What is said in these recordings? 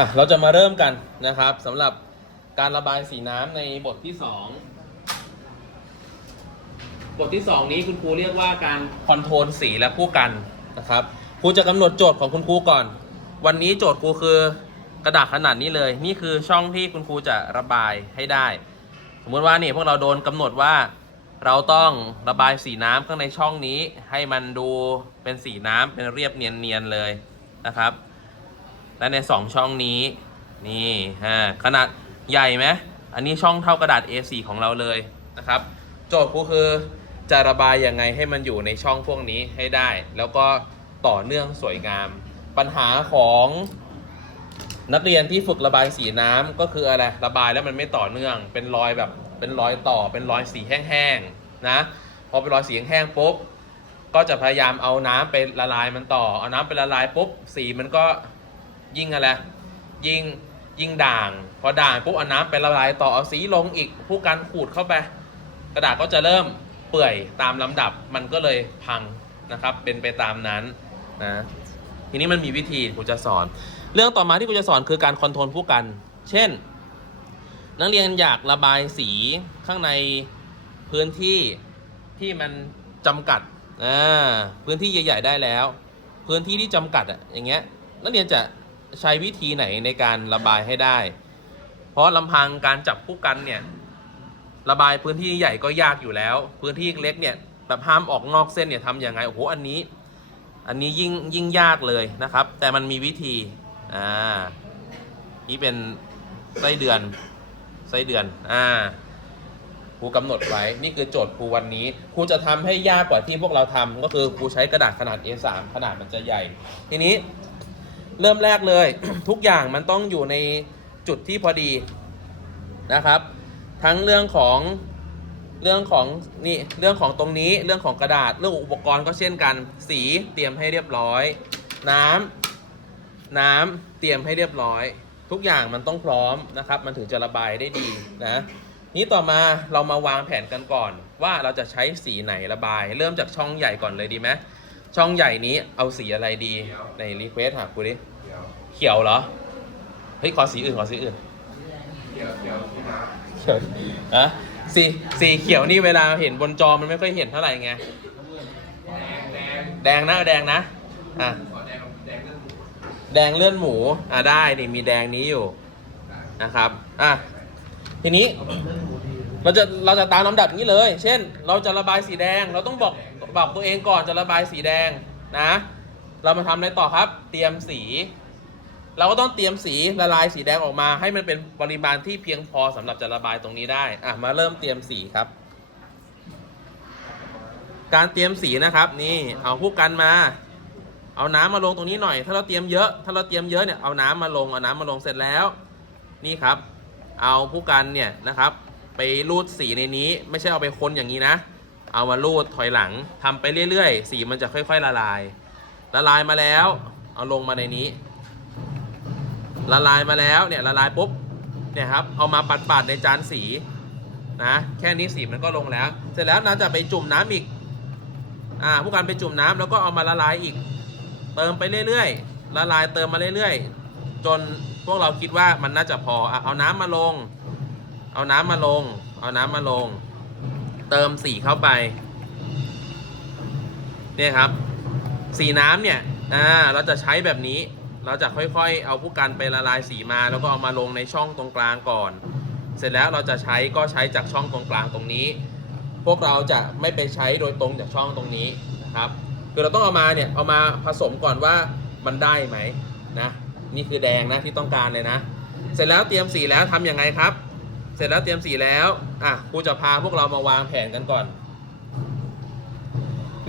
อะเราจะมาเริ่มกันนะครับสำหรับการระบายสีน้ำในบทที่สองบทที่สองนี้คุณครูเรียกว่าการคอนโทรลสีและผู้กันนะครับครูจะกำหนดโจทย์ของคุณครูก่อน วันนี้โจทย์ครูคือกระดาษขนาดนี้เลย นี่คือช่องที่คุณครูจะระบายให้ได้ สมมติว่านี่พวกเราโดนกำหนดว่าเราต้องระบายสีน้ำข้างในช่องนี้ ให้มันดูเป็นสีน้ำเป็นเรียบเนียนๆเลยนะครับ และใน 2 ช่องนี้ นี่ฮะขนาดใหญ่ไหมอันนี้ช่องเท่ากระดาษ A4 ของเราเลยนะครับ โจทย์ก็คือจะระบายยังไงให้มันอยู่ในช่องพวกนี้ให้ได้ แล้วก็ต่อเนื่องสวยงาม ปัญหาของนักเรียนที่ฝึกระบายสีน้ำก็คืออะไรระบายแล้วมันไม่ต่อเนื่อง เป็นรอยแบบเป็นรอยต่อเป็นรอยสีแห้งๆนะพอเป็นรอยสีแห้งๆปุ๊บก็จะพยายามเอาน้ำไปละลายมันต่อ เอาน้ำไปละลายปุ๊บสีมันก็ ยิ่งอะไรยิ่งยิ่งด่าง พอด่างปุ๊บเอาน้ำไปละลายต่อเอาสีลงอีกผู้กันขูดเข้าไป กระดาษก็จะเริ่มเปื่อยตามลำดับมันก็เลยพังนะครับ เป็นไปตามนั้นนะทีนี้มันมีวิธีครูจะสอน เรื่องต่อมาที่ครูจะสอนคือการคอนโทรลผู้กัน เช่น นักเรียนอยากระบายสีข้างในพื้นที่ที่มันจำกัดอ่าพื้นที่ใหญ่ ๆ ได้แล้ว พื้นที่ที่จำกัดอะอย่างเงี้ยนักเรียนจะ ใช้วิธีไหนในการระบายให้ได้ เพราะลำพังการจับผู้กันเนี่ยระบายพื้นที่ใหญ่ก็ยากอยู่แล้ว พื้นที่เล็กเนี่ยแบบห้ามออกนอกเส้นเนี่ยทำยังไงโอ้โหอันนี้ อันนี้ยิ่งยิ่งยากเลยนะครับ แต่มันมีวิธีอ่านี่เป็นไส้เดือนไส้เดือนอ่าครูกำหนดไว้ นี่คือโจทย์ครูวันนี้ ครูจะทำให้ยากกว่าที่พวกเราทำก็คือครูใช้กระดาษขนาด A3 ขนาดมันจะใหญ่ ทีนี้ เริ่มแรกเลย ทุกอย่างมันต้องอยู่ในจุดที่พอดีนะครับ ทั้งเรื่องของเรื่องของนี่เรื่องของตรงนี้เรื่องของกระดาษเรื่องอุปกรณ์ก็เช่นกัน สีเตรียมให้เรียบร้อย น้ำน้ำเตรียมให้เรียบร้อย ทุกอย่างมันต้องพร้อมนะครับ มันถึงจะระบายได้ดีนะนี้ต่อมาเรามาวางแผนกันก่อน ว่าเราจะใช้สีไหนระบาย เริ่มจากช่องใหญ่ก่อนเลยดีไหม ช่องใหญ่นี้เอาสีอะไรดีในรีเควสหาครูดิเดี๋ยวเขียวเหรอ เฮ้ย ขอสีอื่น ขอสีอื่นเดี๋ยวเดี๋ยวเขียวอะสีสีเขียวนี่เวลาเห็นบนจอมันไม่ค่อยเห็นเท่าไหร่ไง แดงนะแดงนะ อะแดงเรื่องแดงเลื่อนหมู อะได้นี่มีแดงนี้อยู่นะครับ อะ ทีนี้ เราจะเราจะตามลำดับนี้เลย เช่น เราจะระบายสีแดงเราต้องบอก บอกตัวเองก่อนจะระบายสีแดงนะ เรามาทำอะไรต่อครับ เตรียมสี เราก็ต้องเตรียมสีละลายสีแดงออกมา ให้มันเป็นปริมาณที่เพียงพอสำหรับจะระบายตรงนี้ได้อะมาเริ่มเตรียมสีครับ การเตรียมสีนะครับ นี่เอาผู้กันมา เอาน้ำมาลงตรงนี้หน่อย ถ้าเราเตรียมเยอะ ถ้าเราเตรียมเยอะเนี่ยเอาน้ำมาลงเอาน้ำมาลงเสร็จแล้ว นี่ครับ เอาผู้กันเนี่ยนะครับ ไปรูดสีในนี้ ไม่ใช่เอาไปคนอย่างนี้นะ เอามารูดถอยหลังทำไปเรื่อยๆ สีมันจะค่อยๆละลาย ละลายมาแล้ว เอาลงมาในนี้ ละลายมาแล้วเนี่ยละลายปุ๊บเนี่ยครับเอามาปัดๆในจานสีนะแค่นี้สีมันก็ลงแล้ว เสร็จแล้วเราจะไปจุ่มน้ำอีกอ่าผู้การไปจุ่มน้ำแล้วก็เอามาละลายอีก เติมไปเรื่อยๆ ละลายเติมมาเรื่อยๆ จนพวกเราคิดว่ามันน่าจะพอเอาน้ำมาลง เอาน้ำมาลง เอาน้ำมาลง เติมสีเข้าไป เนี่ยครับ สีน้ำเนี่ย อ่า เราจะใช้แบบนี้ เราจะค่อยๆ เอาผู้กันไปละลายสีมา แล้วก็เอามาลงในช่องตรงกลางก่อน เสร็จแล้วเราจะใช้ก็ใช้จากช่องตรงกลางตรงนี้ พวกเราจะไม่ไปใช้โดยตรงจากช่องตรงนี้นะครับ คือเราต้องเอามาเนี่ย เอามาผสมก่อนว่ามันได้ไหมนะ นี่คือแดงนะที่ต้องการเลยนะ เสร็จแล้วเตรียมสีแล้วทำยังไงครับ สร็จแล้วเตรียมสีแล้ว อะครูจะพาพวกเรามาวางแผนกันก่อน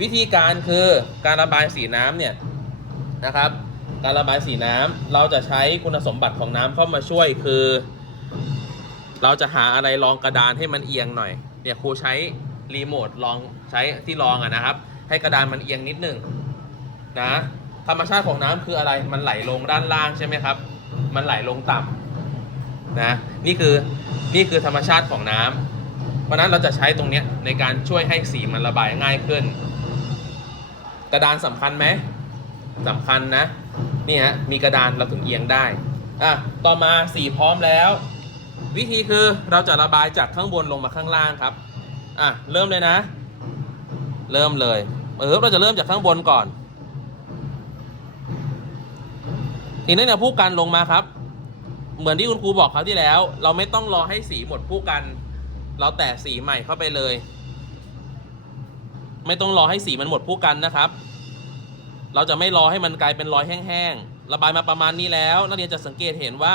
วิธีการคือการระบายสีน้ำเนี่ยนะครับ การระบายสีน้ำเราจะใช้คุณสมบัติของน้ำเข้ามาช่วยคือ เราจะหาอะไรรองกระดานให้มันเอียงหน่อย เนี่ยครูใช้รีโมทลองใช้ที่รองอะนะครับ ให้กระดานมันเอียงนิดหนึ่งนะ ธรรมชาติของน้ำคืออะไร มันไหลลงด้านล่างใช่ไหมครับ มันไหลลงต่ำนะ นี่คือ นี่คือธรรมชาติของน้ำเพราะนั้นเราจะใช้ตรงนี้ในการช่วยให้สีมันระบายง่ายขึ้นกระดานสำคัญไหมสำคัญนะนี่ฮะมีกระดานเราถึงเอียงได้อะต่อมาสีพร้อมแล้ว วิธีคือเราจะระบายจากข้างบนลงมาข้างล่างครับอะเริ่มเลยนะ เริ่มเลยเออเราจะเริ่มจากข้างบนก่อนทีนี้เนี่ยผู้กันลงมาครับ เหมือนที่คุณครูบอกคราที่แล้ว เราไม่ต้องรอให้สีหมดผู้กัน เราแตะสีใหม่เข้าไปเลย ไม่ต้องรอให้สีมันหมดผู้กันนะครับ เราจะไม่รอให้มันกลายเป็นรอยแห้งๆระบายมาประมาณนี้แล้ว นักเรียนจะสังเกตเห็นว่า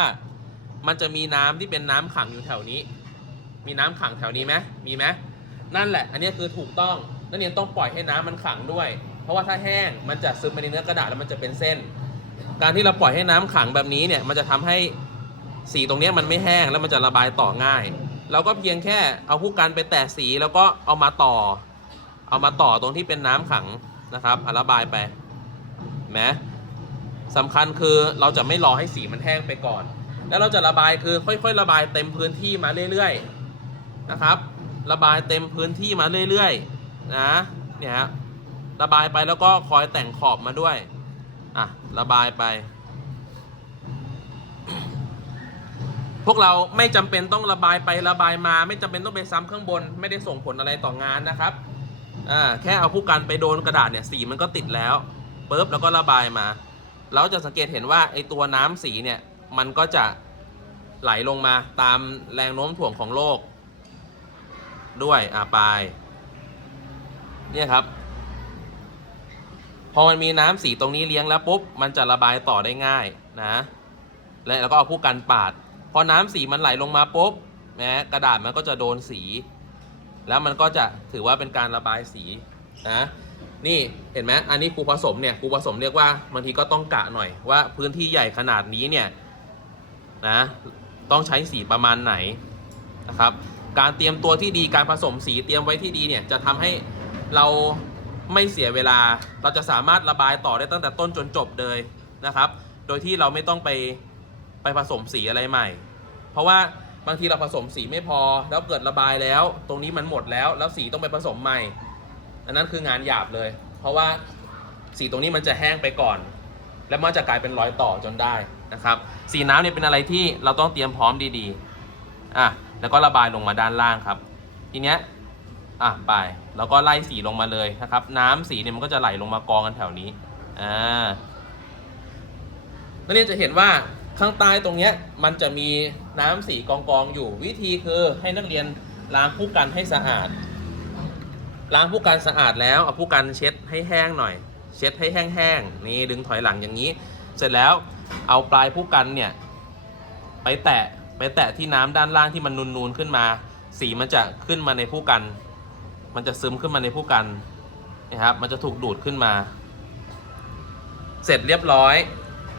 มันจะมีน้ำที่เป็นน้ำขังอยู่แถวนี้ มีน้ำขังแถวนี้ไหมมีไหมนั่นแหละ อันนี้คือถูกต้องนักเรียนต้องปล่อยให้น้ำมันขังด้วย เพราะว่าถ้าแห้งมันจะซึมไปในเนื้อกระดาษแล้วมันจะเป็นเส้น การที่เราปล่อยให้น้ำขังแบบนี้เนี่ยมันจะทำให้ สีตรงนี้มันไม่แห้งแล้วมันจะระบายต่อง่าย เราก็เพียงแค่เอาผู้กันไปแตะสีแล้วก็เอามาต่อ เอามาต่อตรงที่เป็นน้ำขังนะครับอระบายไปนไหมสำคัญคือเราจะไม่รอให้สีมันแห้งไปก่อน แล้วเราจะระบายคือค่อยๆ ระบายเต็มพื้นที่มาเรื่อยๆนะครับ ระบายเต็มพื้นที่มาเรื่อยๆนะเนี่ยฮะระบายไปแล้วก็คอยแต่งขอบมาด้วยอะระบายไป พวกเราไม่จำเป็นต้องระบายไประบายมา ไม่จำเป็นต้องไปซ้ำข้างบน ไม่ได้ส่งผลอะไรต่องานนะครับอ่าแค่เอาผู้กันไปโดนกระดาษเนี่ยสีมันก็ติดแล้วปุ๊บแล้วก็ระบายมา เราจะสังเกตเห็นว่าไอตัวน้ำสีเนี่ยมันก็จะไหลลงมาตามแรงโน้มถ่วงของโลก ด้วยอ่าปลายเนี่ยครับ พอมันมีน้ำสีตรงนี้เลี้ยงแล้วปุ๊บมันจะระบายต่อได้ง่ายนะ และแล้วก็เอาผู้กันปาด พอน้ำสีมันไหลลงมาปุ๊บนะกระดาษมันก็จะโดนสี แล้วมันก็จะถือว่าเป็นการระบายสีนะนี่เห็นไหมอันนี้ครูผสมเนี่ยครูผสมเรียกว่าบางทีก็ต้องกะหน่อยว่าพื้นที่ใหญ่ขนาดนี้เนี่ยนะต้องใช้สีประมาณไหนนะครับ การเตรียมตัวที่ดีการผสมสีเตรียมไว้ที่ดีเนี่ยจะทำให้เราไม่เสียเวลาเราจะสามารถระบายต่อได้ตั้งแต่ต้นจนจบเลยนะครับ โดยที่เราไม่ต้องไป ไปผสมสีอะไรใหม่ เพราะว่าบางทีเราผสมสีไม่พอ แล้วเกิดระบายแล้ว ตรงนี้มันหมดแล้ว แล้วสีต้องไปผสมใหม่ อันนั้นคืองานหยาบเลย เพราะว่าสีตรงนี้มันจะแห้งไปก่อน แล้วมันจะกลายเป็นรอยต่อจนได้นะครับ สีน้ำเนี่ยเป็นอะไรที่เราต้องเตรียมพร้อมดีๆอะแล้วก็ระบายลงมาด้านล่างครับ ทีเนี้ยอะไปแล้วก็ไล่สีลงมาเลยนะครับ น้ำสีเนี่ยมันก็จะไหลลงมากองกันแถวนี้อ่านักเรียนจะเห็นว่า ข้างใต้ตรงเนี้ยมันจะมีน้ำสีกองกองอยู่ วิธีคือให้นักเรียนล้างผู้กันให้สะอาด ล้างผู้กันสะอาดแล้วเอาผู้กันเช็ดให้แห้งหน่อย เช็ดให้แห้งๆนี่ดึงถอยหลังอย่างนี้ เสร็จแล้วเอาปลายผู้กันเนี่ยไปแตะไปแตะที่น้ำด้านล่างที่มันนูนๆขึ้นมา สีมันจะขึ้นมาในผู้กัน มันจะซึมขึ้นมาในผู้กันนะครับมันจะถูกดูดขึ้นมา เสร็จเรียบร้อย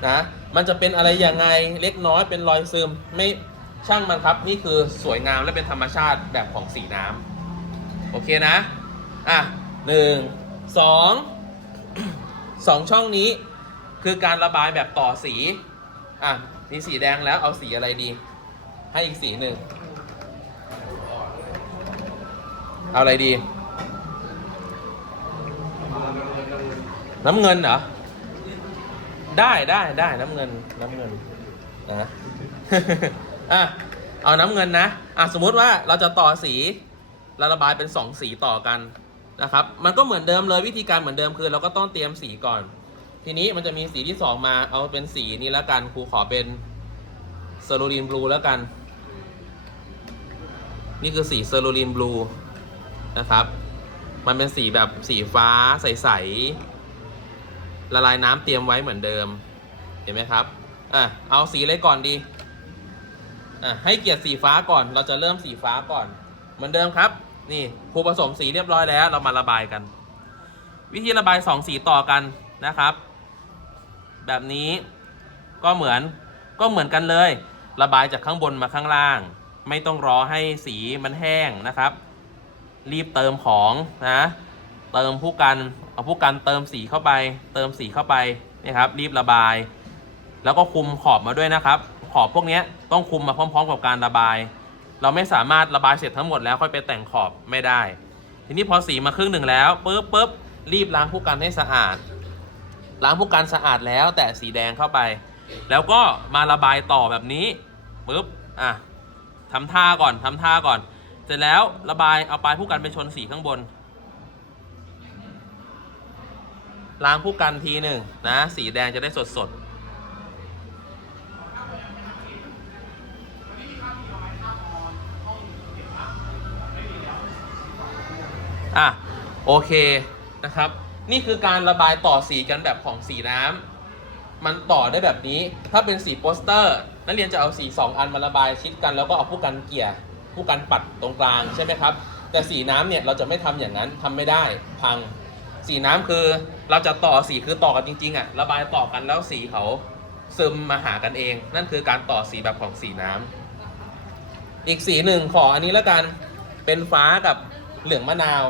นะ มันจะเป็นอะไรยังไงเล็กน้อยเป็นรอยซึมไม่ช่างมันครับ นี่คือสวยงามและเป็นธรรมชาติแบบของสีน้ำโอเคนะ อะหนึ่งสองสองช่องนี้คือการระบายแบบต่อสี อะมีสีแดงแล้วเอาสีอะไรดี ให้อีกสีหนึ่งเอาอะไรดี น้ำเงินเหรอ ได้ได้ได้น้ำเงินน้ำเงินนะอะเอาน้ำเงินนะอะสมมุติว่าเราจะต่อสีเราระบายเป็น2สีต่อกันนะครับ มันก็เหมือนเดิมเลยวิธีการเหมือนเดิมคือ เราก็ต้องเตรียมสีก่อน ทีนี้มันจะมีสีที่2มาเอาเป็นสีนี้แล้วกันครูขอเป็นเซอรูลินบลูแล้วกัน นี่คือสีเซอรูลินบลูนะครับ มันเป็นสีแบบสีฟ้าใสๆ ละลายน้ำเตรียมไว้เหมือนเดิม เห็นไหมครับ อะ เอาสีอะไรก่อนดี อะ ให้เกียรติสีฟ้าก่อน เราจะเริ่มสีฟ้าก่อน เหมือนเดิมครับ นี่ครูผสมสีเรียบร้อยแล้ว เรามาระบายกัน วิธีระบายสองสีต่อกันนะครับ แบบนี้ก็เหมือนก็เหมือนกันเลย ระบายจากข้างบนมาข้างล่าง ไม่ต้องรอให้สีมันแห้งนะครับ รีบเติมของนะ เติมผู้กัน เอาผู้กันเติมสีเข้าไป เติมสีเข้าไปนี่ครับรีบระบาย แล้วก็คุมขอบมาด้วยนะครับ ขอบพวกนี้ต้องคุมมาพร้อม ๆ กับการระบาย เราไม่สามารถระบายเสร็จทั้งหมดแล้วค่อยไปแต่งขอบไม่ได้ ทีนี้พอสีมาครึ่งหนึ่งแล้วปุ๊บปุ๊บรีบล้างผู้กันให้สะอาด ล้างผู้กันสะอาดแล้วแต่สีแดงเข้าไป แล้วก็มาระบายต่อแบบนี้ปุ๊บอะทำท่าก่อนทำท่าก่อน เสร็จแล้วระบายเอาปลายผู้กันไปชนสีข้างบน ล้างผู้กันทีหนึ่งนะ สีแดงจะได้สดสดอะ โอเคนะครับ นี่คือการระบายต่อสีกันแบบของสีน้ำมันต่อได้แบบนี้ ถ้าเป็นสีโปสเตอร์ นักเรียนจะเอาสี 2 อันมาระบายชิดกัน แล้วก็เอาผู้กันเกี่ยผู้กันปัดตรงกลางใช่ไหมครับ แต่สีน้ำเนี่ยเราจะไม่ทำอย่างนั้นทำไม่ได้พัง สีน้ำคือเราจะต่อสีคือต่อกันจริงๆอะระบายต่อกันแล้วสีเขาซึมมาหากันเอง นั่นคือการต่อสีแบบของสีน้ำอีกสีหนึ่งขออันนี้แล้วกันเป็นฟ้ากับเหลืองมะนาว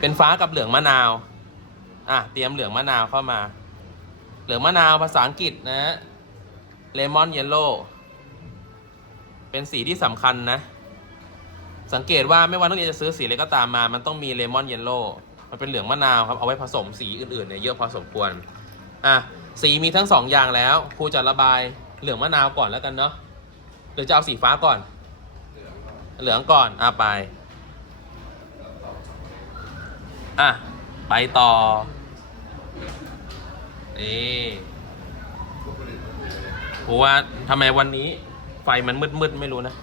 เป็นฟ้ากับเหลืองมะนาวอะเตรียมเหลืองมะนาวเข้ามา เหลืองมะนาวภาษาอังกฤษนะเลมอนเยลโล่เป็นสีที่สำคัญนะ สังเกตว่าไม่ว่านักเรียนจะซื้อสีอะไรก็ตามมา มันต้องมีเลมอนเยลโล่มันเป็นเหลืองมะนาวครับ เอาไว้ผสมสีอื่นๆเนี่ยเยอะพอสมควร อะ สีมีทั้งสองอย่างแล้วครูจะระบายเหลืองมะนาวก่อนแล้วกันเนาะ หรือจะเอาสีฟ้าก่อน เหลืองก่อนเหลืองก่อนอะไป อะ ไปต่อ นี่ผมว่าทำไมวันนี้ไฟมันมืดๆไม่รู้นะ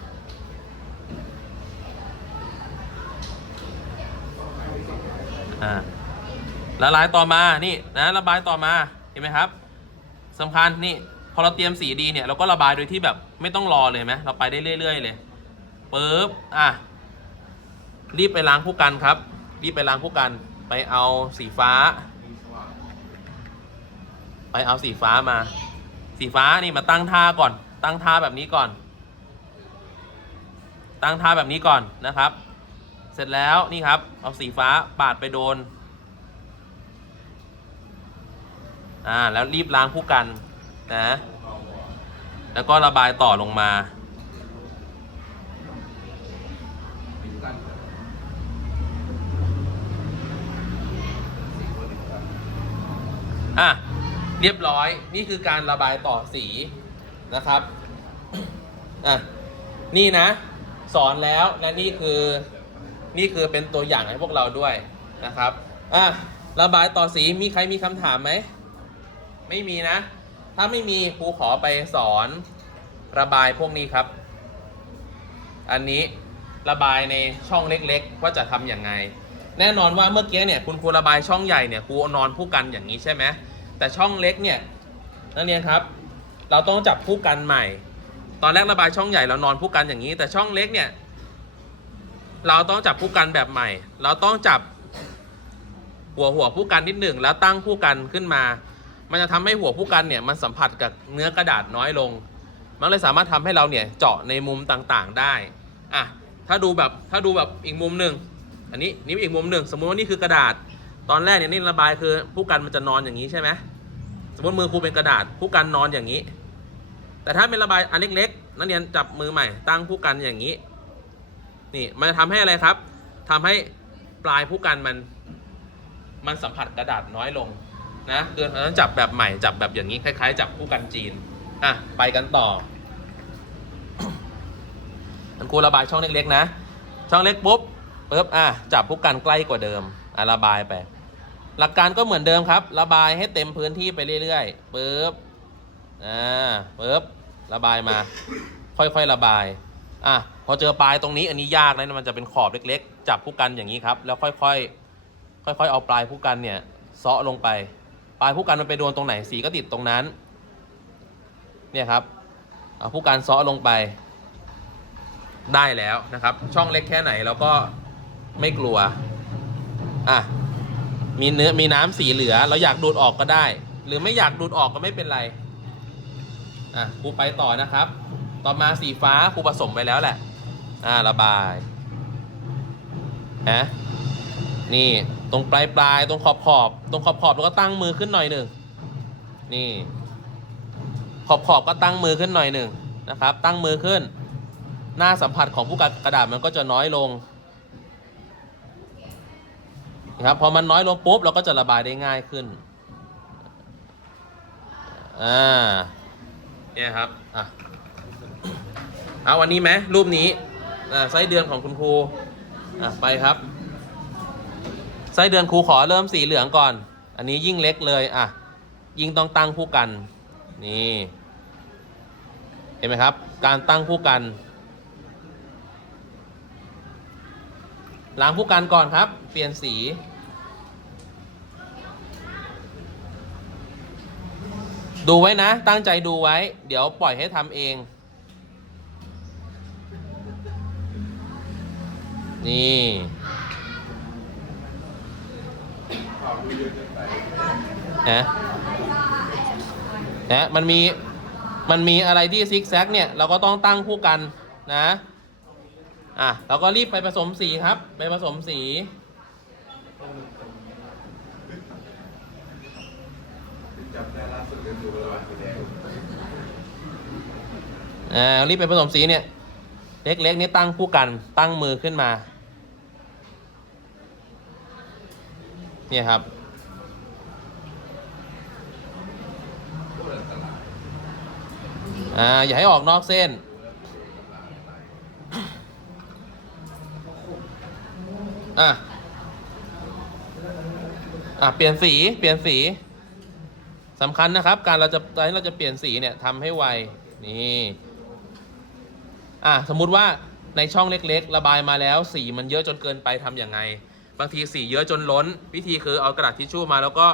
อ่าละลายต่อมานี่นะระบายต่อมาเห็นไหมครับสำคัญนี่พอเราเตรียมสีดีเนี่ยเราก็ระบายโดยที่แบบไม่ต้องรอเลยไหมเราไปได้เรื่อย ๆ เลยปึ๊บอะรีบไปล้างผู้กันครับ รีบไปล้างผู้กันไปเอาสีฟ้า ไปเอาสีฟ้ามา สีฟ้านี่มาตั้งท่าก่อน ตั้งท่าแบบนี้ก่อน ตั้งท่าแบบนี้ก่อนนะครับ ร็จแล้วนี่ครับ เอาสีฟ้าปาดไปโดน อ่า แล้วรีบล้างผู้กันนะ แล้วก็ระบายต่อลงมา อะ เรียบร้อยนี่คือการระบายต่อสีนะครับ อะ นี่นะ สอนแล้วนะนี่คือ นี่คือเป็นตัวอย่างให้พวกเราด้วยนะครับอะระบายต่อสีมีใครมีคำถามไหม ไม่มีนะ ถ้าไม่มีครูขอไปสอนระบายพวกนี้ครับ อันนี้ระบายในช่องเล็กๆ ว่าจะทำอย่างไง แน่นอนว่าเมื่อกี้เนี่ยคุณครูระบายช่องใหญ่เนี่ยครูนอนผู้กันอย่างนี้ใช่ไหมแต่ช่องเล็กเนี่ยนักเรียนครับ เราต้องจับผู้กันใหม่ ตอนแรกระบายช่องใหญ่เรานอนผู้กันอย่างนี้ แต่ช่องเล็กเนี่ย เราต้องจับผู้กันแบบใหม่ เราต้องจับหัวหัวผู้กันนิดหนึ่งแล้วตั้งผู้กันขึ้นมา มันจะทำให้หัวผู้กันเนี่ยมันสัมผัสกับเนื้อกระดาษน้อยลง มันเลยสามารถทำให้เราเนี่ยเจาะในมุมต่างๆได้อะถ้าดูแบบถ้าดูแบบอีกมุมหนึ่งอันนี้นี่อีกมุมหนึ่งสมมุติว่านี่คือกระดาษ ตอนแรกเนี่ยนี่ระบายคือผู้กันมันจะนอนอย่างนี้ใช่ไหมสมมติมือครูเป็นกระดาษผู้กันนอนอย่างนี้ แต่ถ้าเป็นระบายอันเล็กๆนักเรียนจับมือใหม่ตั้งผู้กันอย่างนี้ นี่มันจะทำให้อะไรครับทำให้ปลายผู้กันมัน มันสัมผัสกระดาษน้อยลงนะคือเราต้องจับแบบใหม่จับแบบอย่างนี้คล้าย ๆ จับผู้กันจีนอะไปกันต่อมันครูระบายช่องเล็กๆนะ ช่องเล็กปุ๊บปุ๊บอะจับผู้กันใกล้กว่าเดิมอะระบายไป หลักการก็เหมือนเดิมครับ ระบายให้เต็มพื้นที่ไปเรื่อยๆปุ๊บอ่าปุ๊บระบายมา ค่อยๆระบายอะ พอเจอปลายตรงนี้อันนี้ยากนะมันจะเป็นขอบเล็กๆ จับผู้กันอย่างนี้ครับ แล้วค่อยๆ ค่อยๆ เอาปลายผู้กันเนี่ยเซาะลงไป ปลายผู้กันมันไปโดนตรงไหนสีก็ติดตรงนั้น เนี่ยครับเอาผู้กันเซาะลงไปได้แล้วนะครับ ช่องเล็กแค่ไหนเราก็ไม่กลัว อะ มีเนื้อมีน้ำสีเหลือ เราอยากดูดออกก็ได้ หรือไม่อยากดูดออกก็ไม่เป็นไร อะครูไปต่อนะครับ ต่อมาสีฟ้าครูผสมไปแล้วแหละ อ่าระบายฮะนี่ตรงปลายปลายตรงขอบขอบ ตรงขอบขอบแล้วก็ตั้งมือขึ้นหน่อยหนึ่งนี่ ขอบขอบก็ตั้งมือขึ้นหน่อยหนึ่งนะครับ ตั้งมือขึ้น หน้าสัมผัสของผู้กระดาษมันก็จะน้อยลงนะครับพอมันน้อยลงปุ๊บเราก็จะระบายได้ง่ายขึ้นอ่าเนี่ยครับอะเอาวันนี้ไหมรูปนี้ ไส้เดือนของคุณครูอะไปครับ ไส้เดือนครูขอเริ่มสีเหลืองก่อน อันนี้ยิ่งเล็กเลยอะ ยิ่งต้องตั้งผู้กัน นี่ เห็นไหมครับ การตั้งผู้กันล้างผู้กันก่อนครับ เปลี่ยนสี ดูไว้นะ ตั้งใจดูไว้ เดี๋ยวปล่อยให้ทำเอง นี่ความรู้เยอะนะนะมันมี มันมีอะไรที่ซิกแซกเนี่ย เราก็ต้องตั้งคู่กันนะ อะ เราก็รีบไปผสมสีครับ ไปผสมสีจำได้ล่าสุดเรียนดูระหว่าสีแดงอ่ารีบไปผสมสีเนี่ย เล็กๆนี่ตั้งคู่กันตั้งมือขึ้นมา เนี่ยครับพวกอันตรายอ่า อย่าให้ออกนอกเส้น อะ อะ เปลี่ยนสี เปลี่ยนสีสำคัญนะครับ การเราจะตอนที่เราจะเปลี่ยนสีเนี่ยทำให้ไว นี่ อะ สมมุติว่าในช่องเล็ก ๆ ระบายมาแล้วสีมันเยอะจนเกินไปทำอย่างไง บางทีสีเยอะจนล้น วิธีคือเอากระดาษทิชชู่มาแล้วก็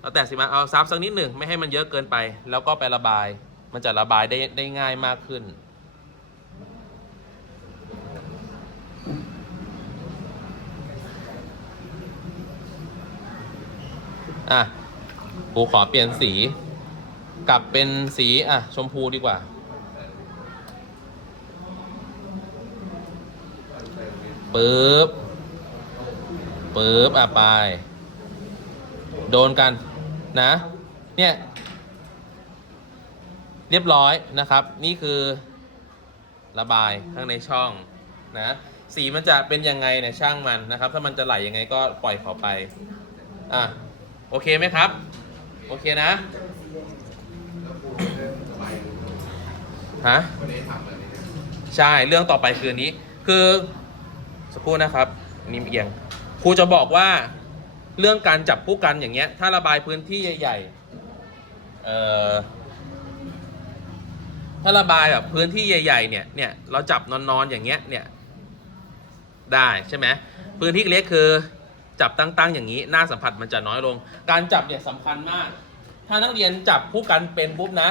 เอาแต่สีมาเอาซับสักนิดหนึ่งไม่ให้มันเยอะเกินไป แล้วก็ไประบาย มันจะระบายได้ได้ง่ายมากขึ้น อะกูขอเปลี่ยนสีกลับเป็นสีอะชมพูดีกว่า ปึ๊บ ปึ๊บอะไป โดนกันนะ เนี่ย เรียบร้อยนะครับ นี่คือระบายข้างในช่องนะ สีมันจะเป็นยังไงเนี่ยช่างมันนะครับ ถ้ามันจะไหลยังไงก็ปล่อยเขาไป อะ โอเคไหมครับ โอเคนะ ฮะ ใช่ เรื่องต่อไปคืออันนี้ คือสักครู่นะครับนนี่เอียง ครูจะบอกว่าเรื่องการจับผู้กันอย่างเงี้ย ถ้าระบายพื้นที่ใหญ่ๆเอ่อถ้าระบายแบบพื้นที่ใหญ่ ๆ เนี่ย เนี่ยเราจับนอนๆอย่างเงี้ย เนี่ย ได้ใช่ไหมพื้นที่เล็กคือจับตั้งๆอย่างนี้ หน้าสัมผัสมันจะน้อยลง การจับเนี่ยสำคัญมาก ถ้านักเรียนจับผู้กันเป็นปุ๊บนะ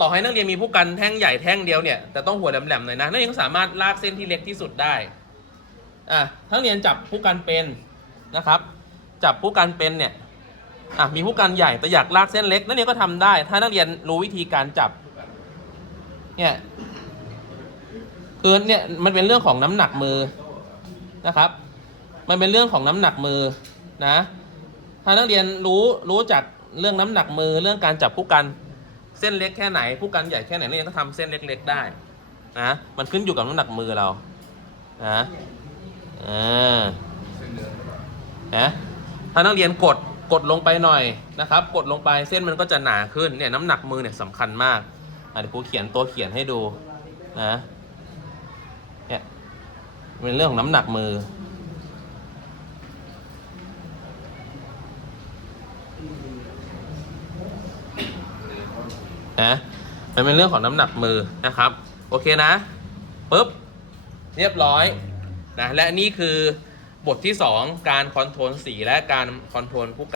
ต่อให้นักเรียนมีผู้กันแท่งใหญ่แท่งเดียวเนี่ย แต่ต้องหัวแหลมๆหน่อยนะ นักเรียนก็สามารถลากเส้นที่เล็กที่สุดได้ อะถ้านักเรียนจับผู้กันเป็นนะครับ จับผู้กันเป็นเนี่ยอะมีผู้กันใหญ่แต่อยากลากเส้นเล็กนักเรียนก็ทำได้ ถ้านักเรียนรู้วิธีการจับเนี่ยคือเนี่ยมันเป็นเรื่องของน้ำหนักมือนะครับ มันเป็นเรื่องของน้ำหนักมือนะถ้านักเรียนรู้รู้จักเรื่องน้ำหนักมือเรื่องการจับผู้กันเส้นเล็กแค่ไหน ผู้กันใหญ่แค่ไหนนักเรียนก็ทำเส้นเล็ก ๆ ได้นะมันขึ้นอยู่กับน้ำหนักมือเรานะ อ่าเส้นเดือนหรือเปล่านะถ้านักเรียนกดกดลงไปหน่อยนะครับ กดลงไปเส้นมันก็จะหนาขึ้นเนี่ยน้ำหนักมือเนี่ยสำคัญมากอะเดี๋ยวครูเขียนตัวเขียนให้ดูนะเนี่ยเป็นเรื่องของน้ำหนักมือนะมันเป็นเรื่องของน้ำหนักมือนะครับ โอเคนะปุ๊บ เรียบร้อย นะและนี่คือบทที่ 2 การคอนโทรลสีและการคอนโทรลผู้